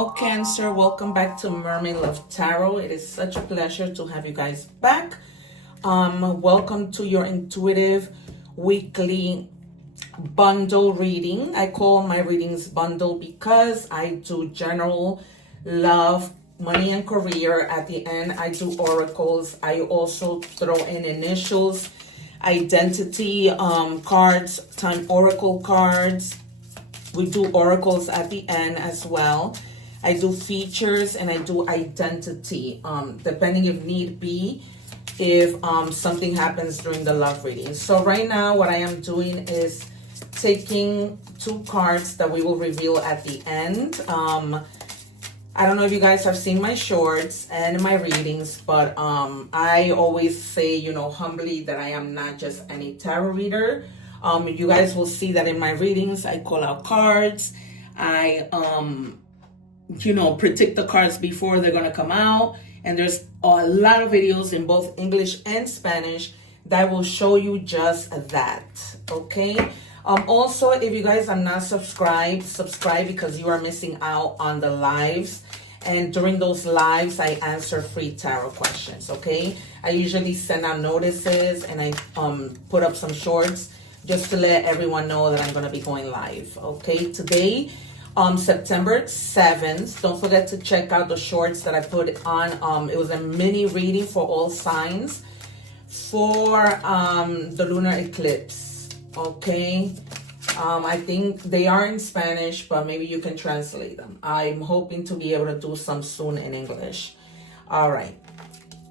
Hello, Cancer. Welcome back to Mermaid Love Tarot. It is such a pleasure to have you guys back. Welcome to your intuitive weekly bundle reading. I call my readings bundle because I do general love, money, and career. At the end, I do oracles. I also throw in initials, identity cards, time oracle cards. We do oracles at the end as well. I do features and I do identity, depending if need be, if something happens during the love reading. So right now what I am doing is taking two cards that we will reveal at the end. I don't know if you guys have seen my shorts and my readings, but I always say, you know, humbly that I am not just any tarot reader. You guys will see that in my readings, I call out cards. I, predict the cards before they're going to come out. And there's a lot of videos in both English and Spanish that will show you just that. Okay. Also, if you guys are not subscribed, subscribe because you are missing out on the lives. And during those lives, I answer free tarot questions. Okay. I usually send out notices and I put up some shorts just to let everyone know that I'm going to be going live. Okay, today, September 7th, don't forget to check out the shorts that I put on. It was a mini reading for all signs for the lunar eclipse. Okay, I think they are in Spanish, but maybe you can translate them. I'm hoping to be able to do some soon in English. All right,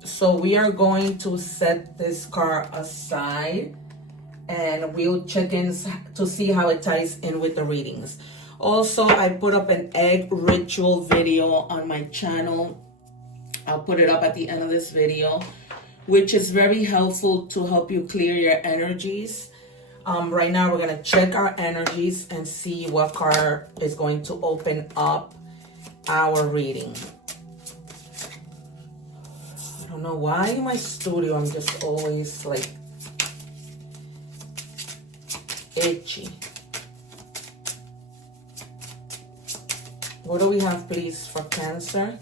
so we are going to set this card aside and we'll check in to see how it ties in with the readings. Also, I put up an egg ritual video on my channel. I'll put it up at the end of this video, which is very helpful to help you clear your energies. Right now, we're going to check our energies and see what card is going to open up our reading. I don't know why in my studio I'm just always like itchy. What do we have, please, for Cancer?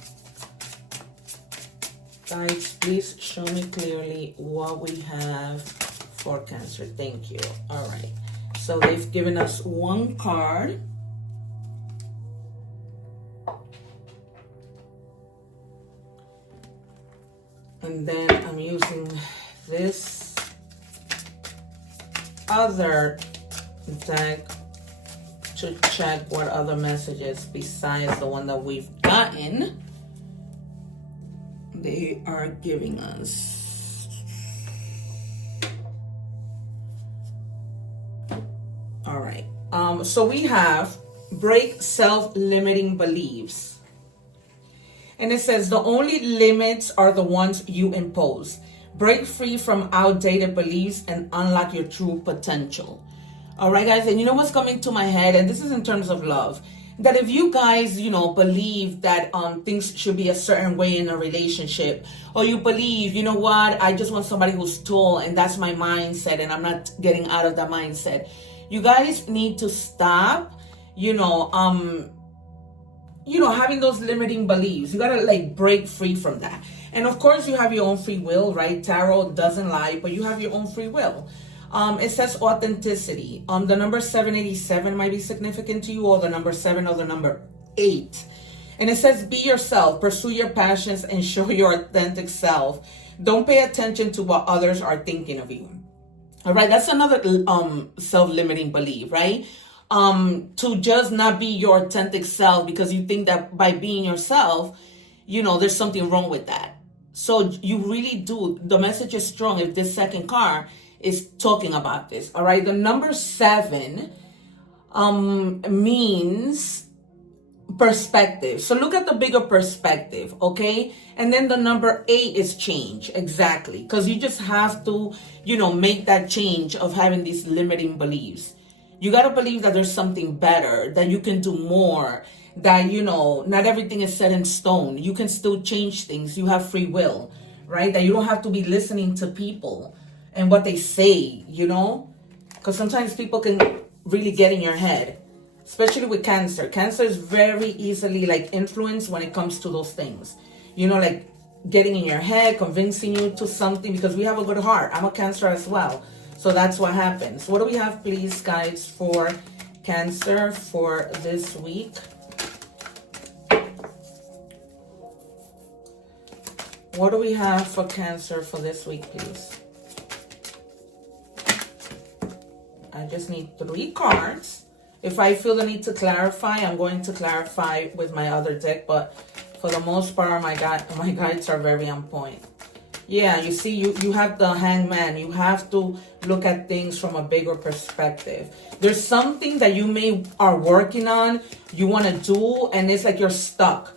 Guys, please show me clearly what we have for Cancer. Thank you. All right. So they've given us one card. And then I'm using this other deck to check what other messages besides the one that we've gotten they are giving us. All right, so we have break self-limiting beliefs, and it says the only limits are the ones you impose. Break free from outdated beliefs and unlock your true potential. All right, guys, and you know what's coming to my head, and this is in terms of love, that if you guys, believe that things should be a certain way in a relationship, or you believe, you know what, I just want somebody who's tall, and that's my mindset, and I'm not getting out of that mindset. You guys need to stop, having those limiting beliefs. You gotta break free from that. And of course, you have your own free will, right? Tarot doesn't lie, but you have your own free will. It says authenticity. The number 787 might be significant to you, or the number 7 or the number 8. And it says be yourself, pursue your passions, and show your authentic self. Don't pay attention to what others are thinking of you. All right, that's another self-limiting belief, right? To just not be your authentic self because you think that by being yourself, there's something wrong with that. So you really do. The message is strong if this second card is talking about this. All right, the number 7 means perspective. So look at the bigger perspective, okay? And then the number 8 is change. Exactly, because you just have to make that change of having these limiting beliefs. You got to believe that there's something better, that you can do more, that not everything is set in stone. You can still change things. You have free will, right? That you don't have to be listening to people and what they say, because sometimes people can really get in your head. especially with Cancer. Cancer is very easily like influenced when it comes to those things. You know, like getting in your head, convincing you to something, because we have a good heart. I'm a Cancer as well. So that's what happens. What do we have, please, guys, for Cancer for this week? What do we have for Cancer for this week, please? I just need 3 cards. If I feel the need to clarify, I'm going to clarify with my other deck, but for the most part, my guides are very on point. Yeah, you see, you have the Hangman. You have to look at things from a bigger perspective. There's something that you are working on, you want to do, and it's like you're stuck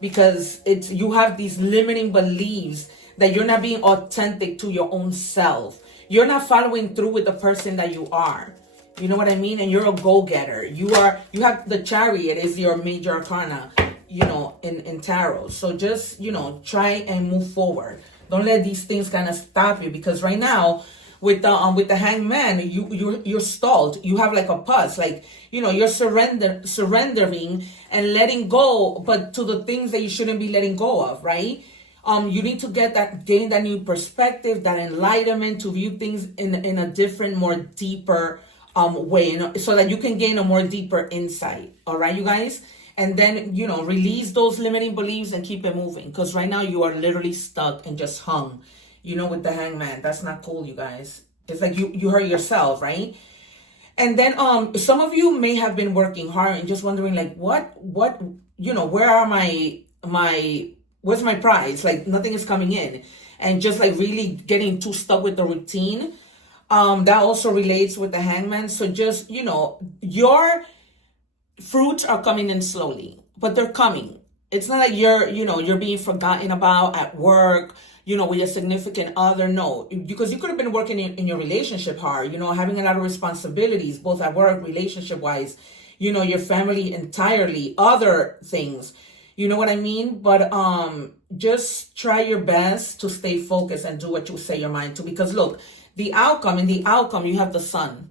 because you have these limiting beliefs that you're not being authentic to your own self. You're not following through with the person that you are. You know what I mean? And you're a go-getter. You have the Chariot is your major arcana, you know, in tarot. So just, you know, try and move forward. Don't let these things kind of stop you, because right now with the Hangman, you're stalled. You have like a pause, like, you know, you're surrendering and letting go, but to the things that you shouldn't be letting go of, right? You need to gain that new perspective, that enlightenment, to view things in a different, more deeper way, you know, so that you can gain a more deeper insight. All right, you guys? And then, you know, release those limiting beliefs and keep it moving. Because right now you are literally stuck and just hung, you know, with the Hangman. That's not cool, you guys. It's like you hurt yourself, right? And then some of you may have been working hard and just wondering, like, what, you know, where are where's my prize? Like, nothing is coming in. And just like really getting too stuck with the routine. That also relates with the Hangman. So just, you know, your fruits are coming in slowly, but they're coming. It's not like you're being forgotten about at work, you know, with your significant other. No, because you could have been working in your relationship hard, you know, having a lot of responsibilities, both at work, relationship wise, you know, your family entirely, other things. You know what I mean? But just try your best to stay focused and do what you say your mind to. Because look, in the outcome, you have the sun.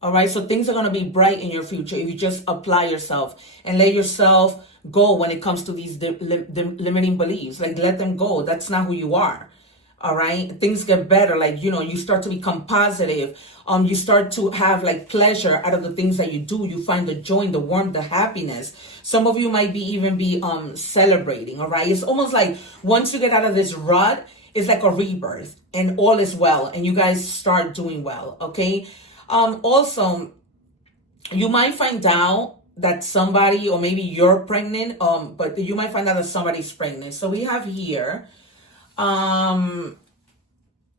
All right, so things are going to be bright in your future if you just apply yourself and let yourself go when it comes to these limiting beliefs. Like, let them go. That's not who you are. All right, things get better. Like, you know, you start to become positive. You start to have like pleasure out of the things that you do. You find the joy, the warmth, the happiness. Some of you might be celebrating. All right, it's almost like once you get out of this rut, it's like a rebirth and all is well, and you guys start doing well. Okay. Also, you might find out that somebody, or maybe you're pregnant, but you might find out that somebody's pregnant. So we have here,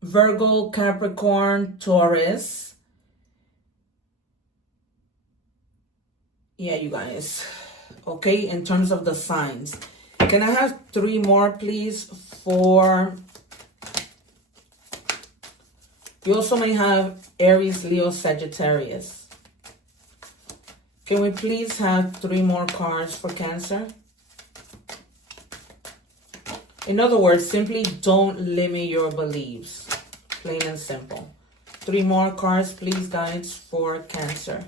Virgo, Capricorn, Taurus. Yeah, you guys. Okay, in terms of the signs. Can I have 3 more, please, for... You also may have Aries, Leo, Sagittarius. Can we please have 3 more cards for Cancer? In other words, simply don't limit your beliefs. Plain and simple. 3 more cards, please, guys, for Cancer.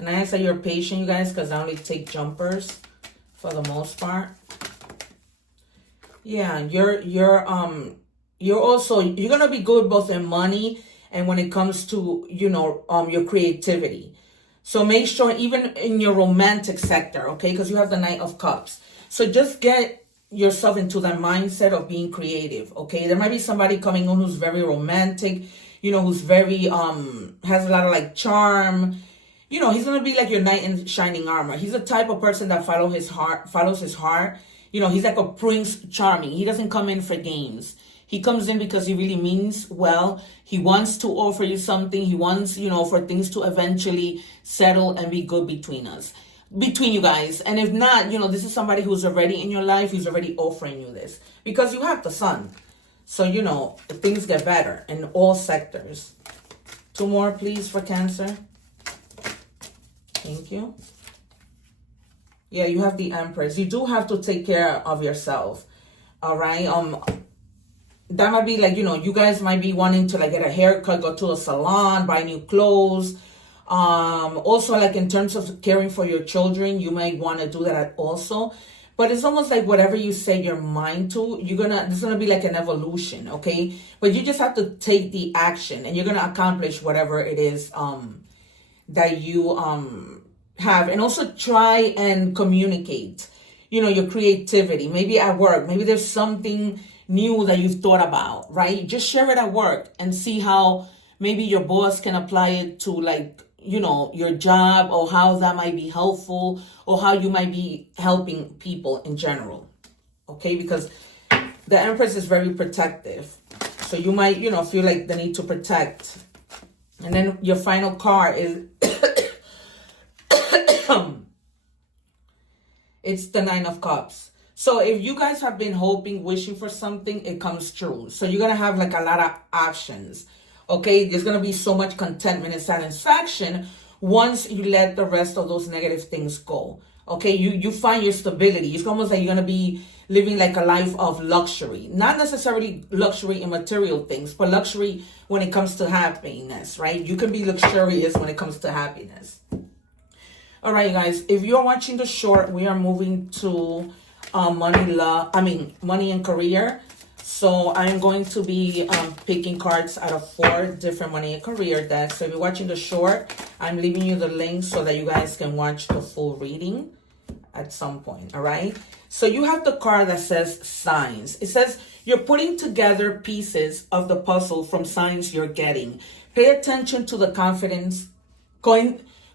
And I ask that you're patient, you guys, because I only take jumpers for the most part. Yeah, you're gonna be good both in money and when it comes to, you know, your creativity. So make sure, even in your romantic sector, okay, because you have the Knight of Cups. So just get yourself into that mindset of being creative, okay? There might be somebody coming on who's very romantic, you know, who's very has a lot of like charm. You know, he's gonna be like your knight in shining armor. He's the type of person that follows his heart. You know, he's like a Prince Charming. He doesn't come in for games. He comes in because he really means well. He wants to offer you something. He wants, you know, for things to eventually settle and be good between you guys. And if not, you know, this is somebody who's already in your life, who's already offering you this. Because you have the sun. So, you know, things get better in all sectors. 2 more, please, for Cancer. Thank you. Yeah, you have the Empress. You do have to take care of yourself. All right. That might be like, you know, you guys might be wanting to like get a haircut, go to a salon, buy new clothes. Also, like in terms of caring for your children, you might want to do that also. But it's almost like whatever you set your mind to, there's gonna be like an evolution, okay? But you just have to take the action, and you're gonna accomplish whatever it is that you have. And also try and communicate, your creativity. Maybe at work, maybe there's something new that you've thought about, right? Just share it at work and see how maybe your boss can apply it to, like, your job, or how that might be helpful, or how you might be helping people in general. Okay, because the Empress is very protective. So you might, feel like the need to protect. And then your final card is it's the Nine of Cups. So if you guys have been hoping, wishing for something, it comes true. So you're going to have like a lot of options. Okay, there's going to be so much contentment and satisfaction once you let the rest of those negative things go. Okay, you find your stability. It's almost like you're going to be living like a life of luxury. Not necessarily luxury in material things, but luxury when it comes to happiness, right? You can be luxurious when it comes to happiness. All right, you guys, if you're watching the short, we are moving to money and career. So I'm going to be picking cards out of 4 different money and career decks. So if you're watching the short, I'm leaving you the link so that you guys can watch the full reading at some point, all right? So you have the card that says signs. It says you're putting together pieces of the puzzle from signs you're getting. Pay attention to the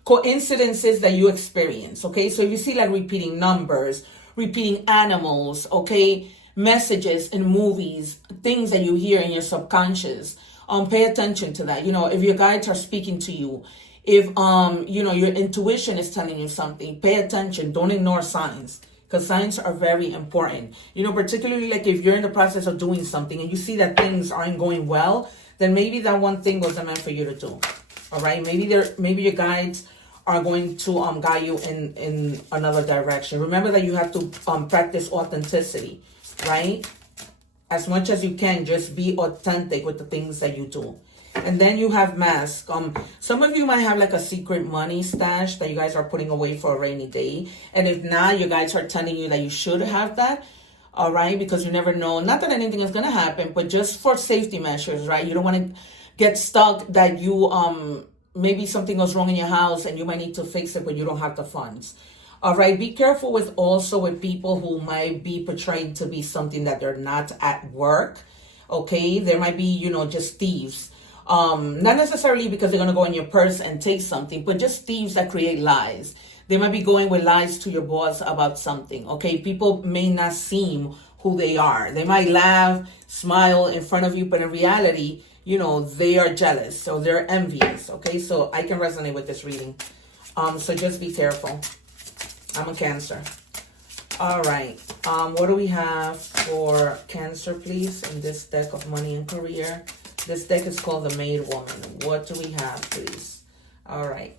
coincidences that you experience, okay? So if you see like repeating numbers, repeating animals, okay? Messages in movies, things that you hear in your subconscious, pay attention to that. If your guides are speaking to you, if your intuition is telling you something, pay attention. Don't ignore signs, because signs are very important. Particularly like if you're in the process of doing something and you see that things aren't going well, then maybe that one thing wasn't meant for you to do. All right, maybe your guides are going to guide you in another direction. Remember that you have to practice authenticity. Right? As much as you can, just be authentic with the things that you do. And then you have mask. Some of you might have like a secret money stash that you guys are putting away for a rainy day. And if not, your guides are telling you that you should have that. All right? Because you never know. Not that anything is going to happen, but just for safety measures, right? You don't want to get stuck that you, maybe something goes wrong in your house and you might need to fix it, but you don't have the funds. All right, be careful with people who might be portraying to be something that they're not at work. Okay, there might be, just thieves. Not necessarily because they're going to go in your purse and take something, but just thieves that create lies. They might be going with lies to your boss about something. Okay, people may not seem who they are. They might laugh, smile in front of you, but in reality, they are jealous, or they're envious. Okay, so I can resonate with this reading. So just be careful. I'm a Cancer. All right. What do we have for Cancer, please, in this deck of money and career? This deck is called the Maid Woman. What do we have, please? All right.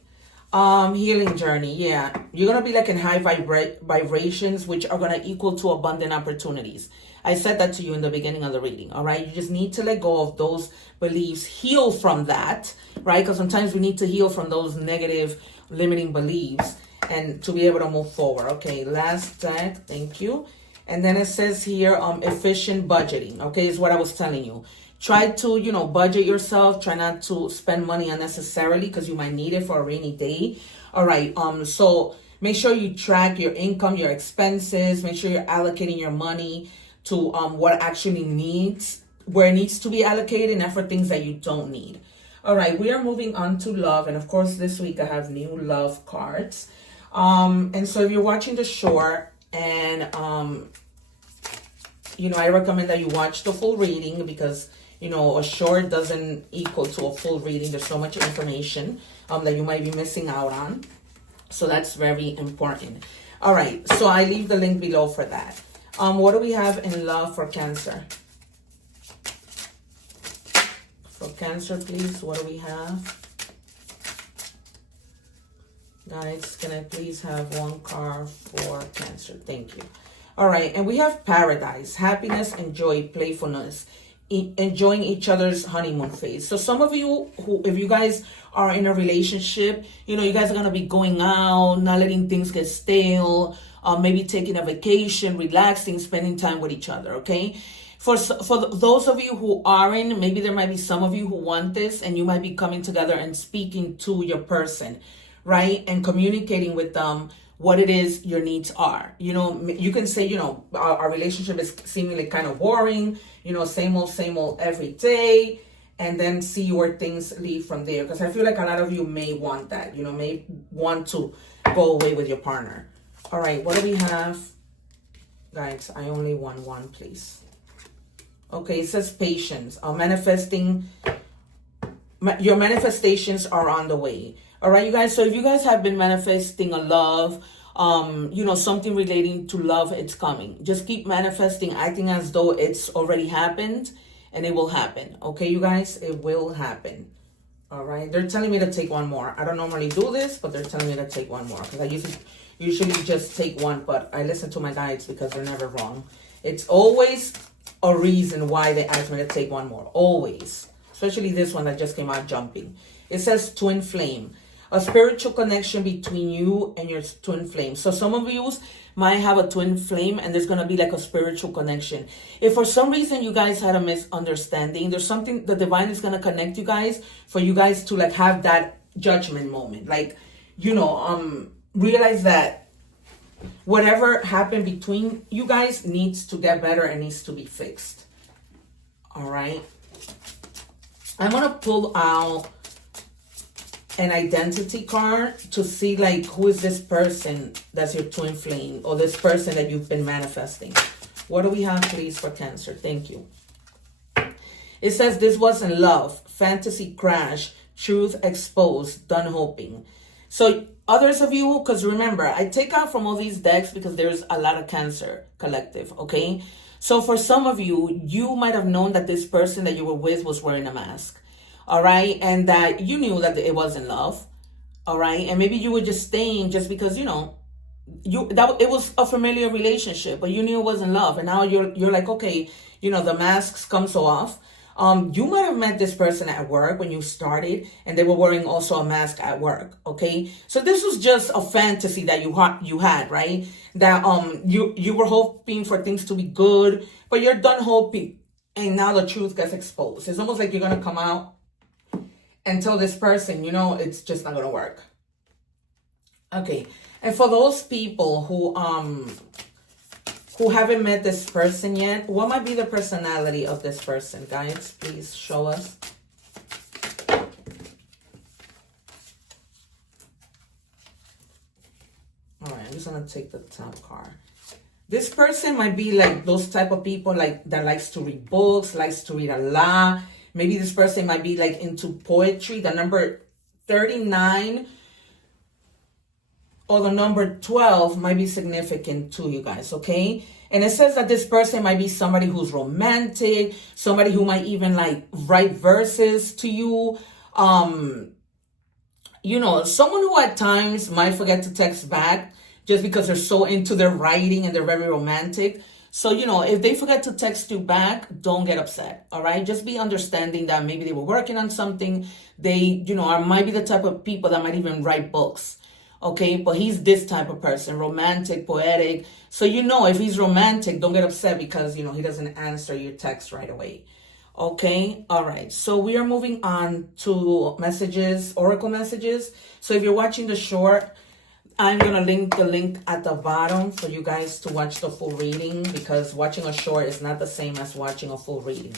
Healing journey. Yeah. You're going to be like in high vibrations, which are going to equal to abundant opportunities. I said that to you in the beginning of the reading. All right. You just need to let go of those beliefs, heal from that, right? Because sometimes we need to heal from those negative limiting beliefs and to be able to move forward. Okay, last deck, thank you. And then it says here, efficient budgeting. Okay, is what I was telling you. Try to, budget yourself. Try not to spend money unnecessarily because you might need it for a rainy day. All right, so make sure you track your income, your expenses. Make sure you're allocating your money to what actually where it needs to be allocated, and for things that you don't need. All right, we are moving on to love. And of course, this week I have new love cards. And so if you're watching the short, and I recommend that you watch the full reading, because a short doesn't equal to a full reading. There's so much information that you might be missing out on, so that's very important. All right, so I leave the link below for that. What do we have in love for Cancer? For Cancer, please, what do we have? Guys, can I please have one card for Cancer? Thank you. All right, and we have paradise, happiness and joy, playfulness, enjoying each other's honeymoon phase. So some of you who, if you guys are in a relationship, you know, you guys are going to be going out, not letting things get stale, maybe taking a vacation, relaxing, spending time with each other, okay? For those of you who aren't, maybe there might be some of you who want this, and you might be coming together and speaking to your person, right? And communicating with them what it is your needs are. You know, you can say, you know, our relationship is seemingly kind of boring, you know, same old every day, and then see where things lead from there. Because I feel like a lot of you may want that, you know, may want to go away with your partner. All right, what do we have? Guys, I only want one, please. Okay, it says patience. Your manifestations are on the way. All right, you guys. So if you guys have been manifesting a love, you know, something relating to love, it's coming. Just keep manifesting, acting as though it's already happened, and it will happen. Okay, you guys, it will happen. All right, they're telling me to take one more. I don't normally do this, but they're telling me to take one more because I usually just take one, but I listen to my guides because they're never wrong. It's always a reason why they asked me to take one more. Always. Especially this one that just came out jumping. It says twin flame. A spiritual connection between you and your twin flame. So some of you might have a twin flame and there's going to be like a spiritual connection. If for some reason you guys had a misunderstanding, there's something the divine is going to connect you guys for you guys to like have that judgment moment. Like, you know, realize that whatever happened between you guys needs to get better and needs to be fixed. All right. I'm going to pull out an identity card to see like who is this person that's your twin flame or this person that you've been manifesting. What do we have, please, for Cancer? Thank you. It says this wasn't love, fantasy crash, truth exposed, done hoping. So others of you, because remember, I take out from all these decks because there's a lot of Cancer collective, okay? So for some of you, you might have known that this person that you were with was wearing a mask, all right? And that you knew that it wasn't love, all right? And maybe you were just staying just because, you know, it was a familiar relationship, but you knew it wasn't love. And now you're like, okay, you know, the masks come so off. You might have met this person at work when you started and they were wearing also a mask at work, okay? So this was just a fantasy that you had, right? That you were hoping for things to be good, but you're done hoping and now the truth gets exposed. It's almost like you're going to come out and tell this person, you know, it's just not going to work. Okay. And for those people who haven't met this person yet, what might be the personality of this person? Guys, please show us. All right, I'm just going to take the top card. This person might be like those type of people like that likes to read books, likes to read a lot. Maybe this person might be like into poetry. The number 39 or the number 12 might be significant to you guys, okay? And it says that this person might be somebody who's romantic, somebody who might even like write verses to you. You know, someone who at times might forget to text back just because they're so into their writing and they're very romantic. So, you know, if they forget to text you back, don't get upset, all right? Just be understanding that maybe they were working on something. They, you know, might be the type of people that might even write books. Okay, but he's this type of person, romantic, poetic. So, you know, if he's romantic, don't get upset because, you know, he doesn't answer your text right away. Okay, all right. So we are moving on to messages, oracle messages. So if you're watching the short, I'm going to link the link at the bottom for you guys to watch the full reading because watching a short is not the same as watching a full reading.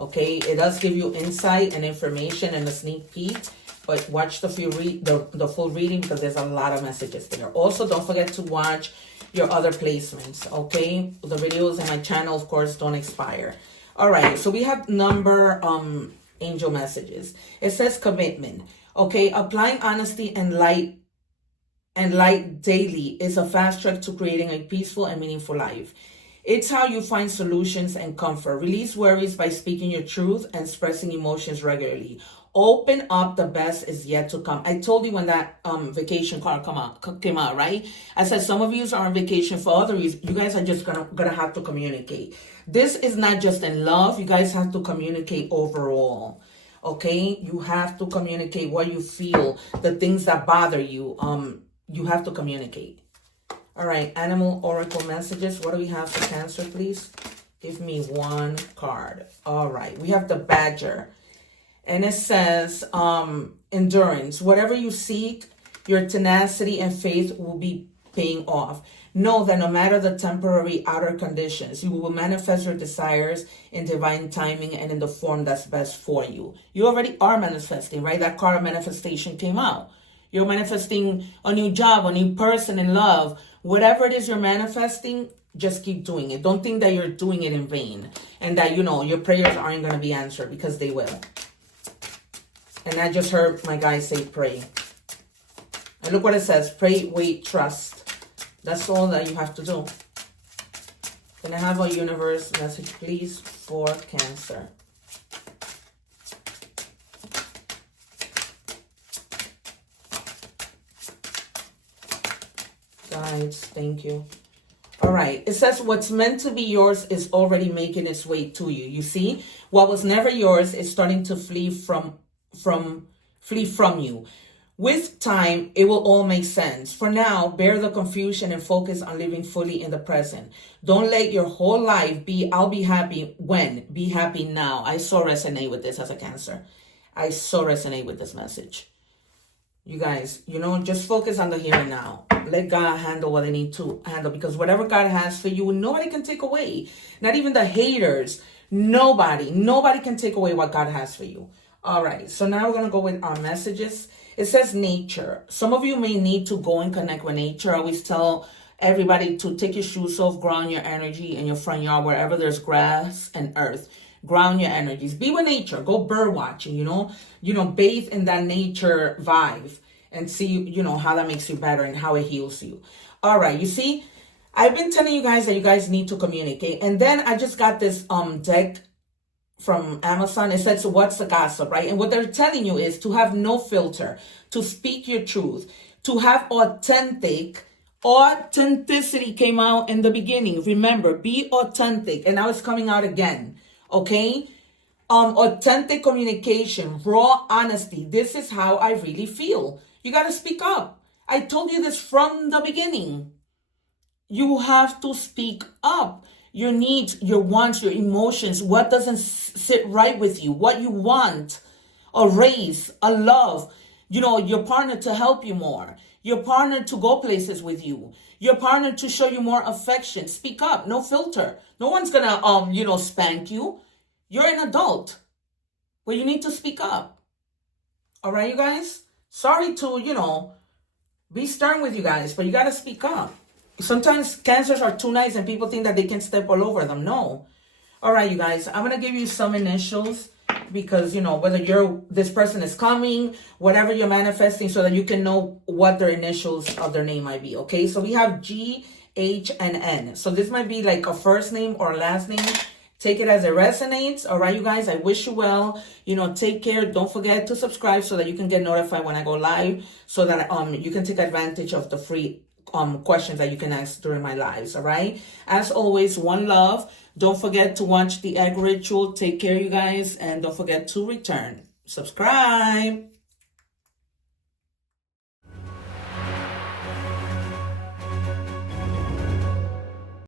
Okay, it does give you insight and information and a sneak peek. But watch the full reading because there's a lot of messages there. Also, don't forget to watch your other placements, okay? The videos on my channel, of course, don't expire. All right, so we have number angel messages. It says commitment, okay? Applying honesty and light daily is a fast track to creating a peaceful and meaningful life. It's how you find solutions and comfort. Release worries by speaking your truth and expressing emotions regularly. Open up, the best is yet to come. I told you when that vacation card came out, right? I said some of you are on vacation, for other reasons you guys are just gonna have to communicate. This is not just in love, you guys have to communicate overall. Okay, you have to communicate what you feel, the things that bother you. You have to communicate. All right, animal oracle messages. What do we have for Cancer, please? Give me one card. All right, we have the badger. And it says, endurance. Whatever you seek, your tenacity and faith will be paying off. Know that no matter the temporary outer conditions, you will manifest your desires in divine timing and in the form that's best for you. You already are manifesting, right? That card of manifestation came out. You're manifesting a new job, a new person in love. Whatever it is you're manifesting, just keep doing it. Don't think that you're doing it in vain and that, your prayers aren't going to be answered, because they will. And I just heard my guy say pray. And look what it says. Pray, wait, trust. That's all that you have to do. Can I have a universe message, please, for Cancer? Guides, thank you. All right. It says what's meant to be yours is already making its way to you. You see, what was never yours is starting to flee from you. With time, it will all make sense. For now, bear the confusion and focus on living fully in the present. Don't let your whole life be, I'll be happy when. Be happy now. I so resonate with this as a Cancer. I so resonate with this message. You guys, just focus on the here and now. Let God handle what they need to handle, because whatever God has for you, nobody can take away. Not even the haters. Nobody can take away what God has for you. All right, so now we're going to go with our messages. It says nature. Some of you may need to go and connect with nature. I always tell everybody to take your shoes off, ground your energy in your front yard, wherever there's grass and earth. Ground your energies. Be with nature. Go bird watching, bathe in that nature vibe and see, how that makes you better and how it heals you. All right, you see, I've been telling you guys that you guys need to communicate. And then I just got this deck from Amazon. It says, what's the gossip, right? And what they're telling you is to have no filter, to speak your truth, to have authenticity came out in the beginning. Remember, be authentic. And now it's coming out again. Okay? Authentic communication, raw honesty. This is how I really feel. You got to speak up. I told you this from the beginning. You have to speak up. Your needs, your wants, your emotions, what doesn't sit right with you, what you want, a raise, a love, your partner to help you more, your partner to go places with you, your partner to show you more affection. Speak up, no filter. No one's gonna, spank you. You're an adult, but you need to speak up. All right, you guys? Sorry to, be stern with you guys, but you got to speak up. Sometimes Cancers are too nice and people think that they can step all over them. No. All right, you guys, I'm going to give you some initials because, whether this person is coming, whatever you're manifesting, so that you can know what their initials of their name might be. Okay, so we have G, H, and N. So this might be like a first name or last name. Take it as it resonates. All right, you guys, I wish you well. Take care. Don't forget to subscribe so that you can get notified when I go live, so that you can take advantage of the free questions that you can ask during my lives. All right, as always, one love. Don't forget to watch the egg ritual. Take care, you guys, and don't forget to return. Subscribe.